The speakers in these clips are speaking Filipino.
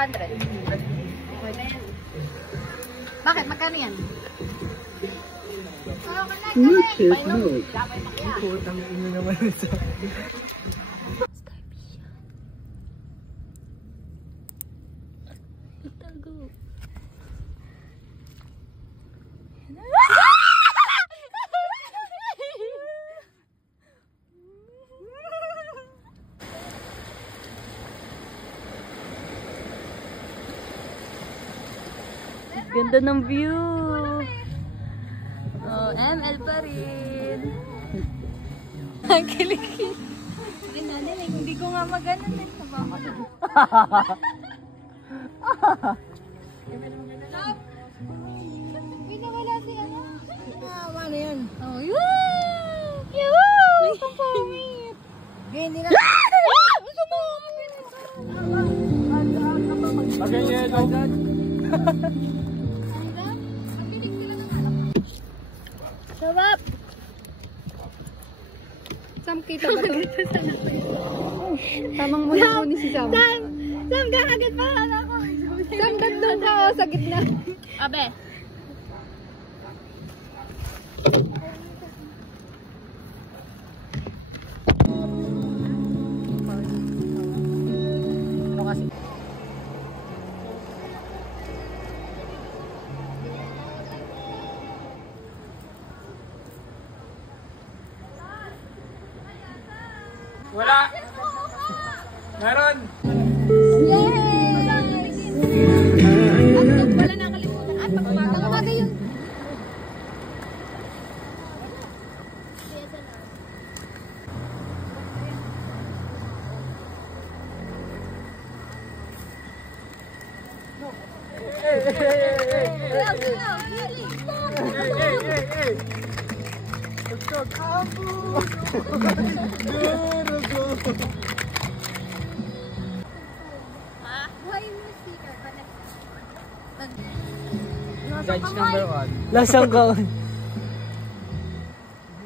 200. Okay na yan. Bakit? Magkano yan? Bluetooth mode. Putang ino naman ito. Tago. Ganda ng view. Oh, ML pa rin. Ang kilig-kilig. Hindi ko nga maganon eh. Hindi na wala si ano. Ano yan? Oh, yun! Yuhu! Ang pangit. Hindi na. Gusto mo! Bagay niya dyan. Sarap! Sam, kita ba ito? Tamang muli si Sam. Sam, kakagat pa ako. Sam, doon ka sa gitna. Abe. Ano kasi? Wala! Meron! Yay! At wala nakalimutan. At pagpapagay yun. Judge number 1. Lasang ka.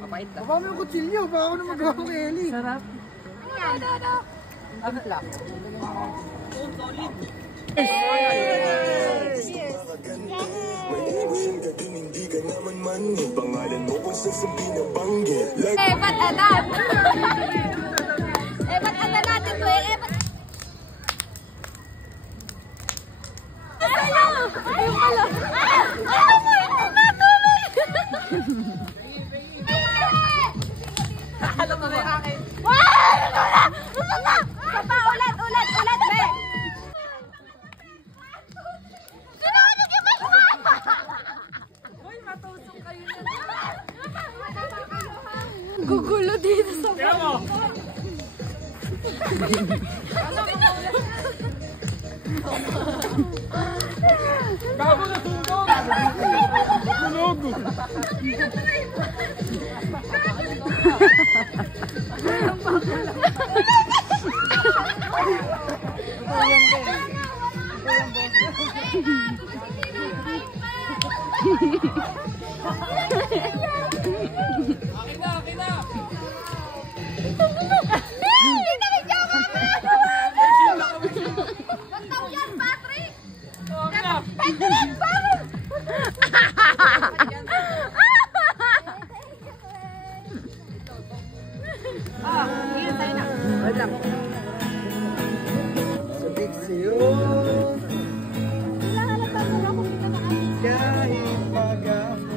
Mapait lang. Baka mo yung kutsilyo, baka ako na magawa ko kay Ellie. Sarap. Ang plak. Eh, ba't anak? Eh, ba't anak natin to eh? Eh, ba't... Ayun pala! Ayaw mo! Natuloy! Alam mo ba yung akin? Wow! Gusto na! Gusto pa! Ulat! Ulat! Ulat! Be! Sinunod yung may Uy, matusok kayo na. gugulo dito sa Kaya mo! Bago na sunog! Sunog! Akin na! Akin na! Magtaw yan, Patrick! Akin na! Ngayon tayo na. Wait lang. Sa big yun. Kahit pag-ako.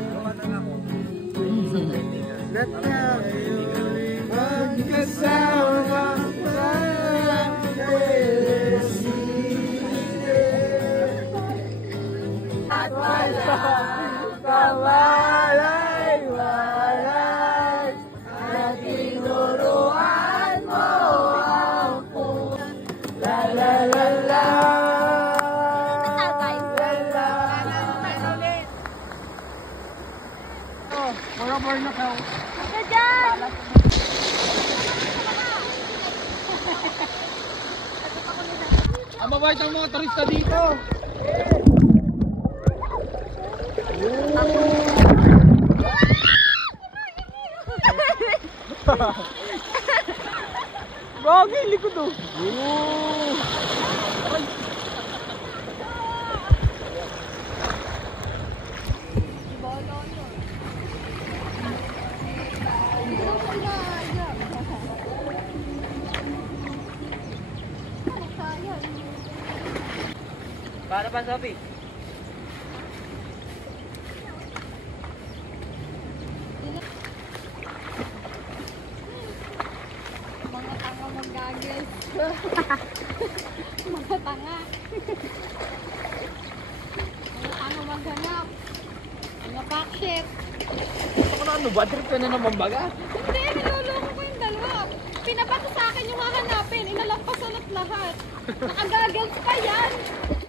Let me magkasama At wala kawalay-walay at tinuruan mo ako. La la la la. Mga bar na ka. Ka dyan! Ang mabait ang mga turista dito. Bagay, likod oh. Para pa, Sophie? Mga tanga mag-goggles. Mga tanga. Mga tanga maghanap. Mga backship. Ako na ano ba? Trip ka na naman baga? Hindi, niloloko ko yung dalawa. Pinapato sa akin yung hahanapin. Inalampasan at lahat. Naka-goggles pa yan.